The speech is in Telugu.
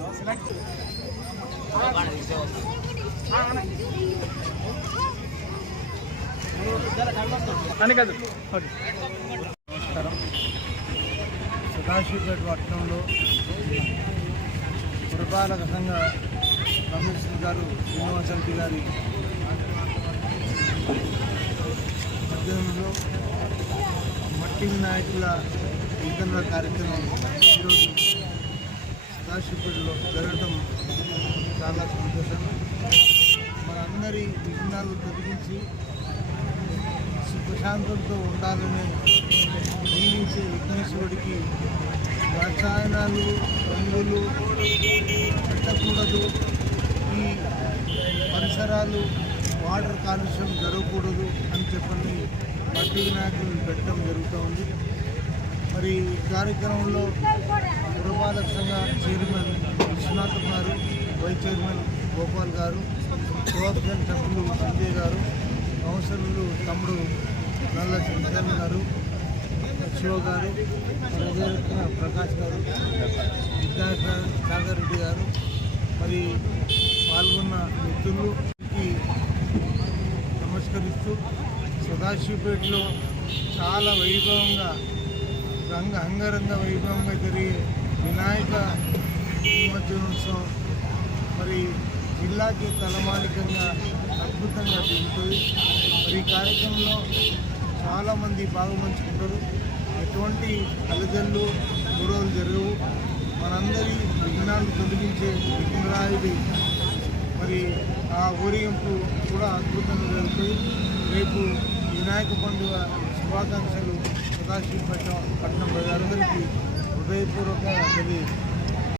నమస్కారం. సదాశివపేట పట్టణంలో పురపాలక సంఘ కమిషనర్ గారు శ్రీనివాసరెడ్డి గారి మధ్యలో మట్టి వినాయకుల వితరణ కార్యక్రమం ఈరోజు సదాశివపేటలో జరగడం చాలా సంతోషం. మనందరి విఘ్నాలు తొలగించి సుఖశాంతంతో ఉండాలని జీవించే విఘ్నేశ్వరుడికి రసాయనాలు రంగులు పెట్టకూడదు, ఈ పరిసరాలు వాటర్ కాలుష్యం జరగకూడదు అని చెప్పని మట్టి వినాయకులను పెట్టడం జరుగుతూ ఉంది. మరి ఈ కార్యక్రమంలో పురపాలక సంఘ చైర్మన్ విశ్వనాథం గారు, వైస్ చైర్మన్ గోపాల్ గారు, కోఆప్షన్ సభ్యులు సంజయ్ గారు, కౌన్సిలర్లు తమ్ముడు నల్ల చంద్రన్ గారు, శివ గారు, ప్రకాష్ గారు, సాగర్ రెడ్డి గారు, మరి పాల్గొన్న మిత్రులకి నమస్కరిస్తూ సదాశివపేటలో చాలా వైభవంగా అంగరంగ వైభవంగా జరిగే వినాయక నిమజ్జనోత్సవం మరి జిల్లాకి తలమానికంగా అద్భుతంగా జరుగుతుంది. మరి ఈ కార్యక్రమంలో చాలామంది పాల్గొంచుకుంటారు. ఎటువంటి అలజళ్ళు గొడవలు జరగవు. మనందరి విఘ్నాలు తొలగించే విఘ్నరాయుడి మరి ఆ ఊరేగింపు కూడా అద్భుతంగా జరుగుతుంది. రేపు వినాయక పండుగ శుభాకాంక్షలు సదాశివపేట పట్టణం ప్రజలందరికీ హృదయపూర్వకంగా తెలియజేస్తాను.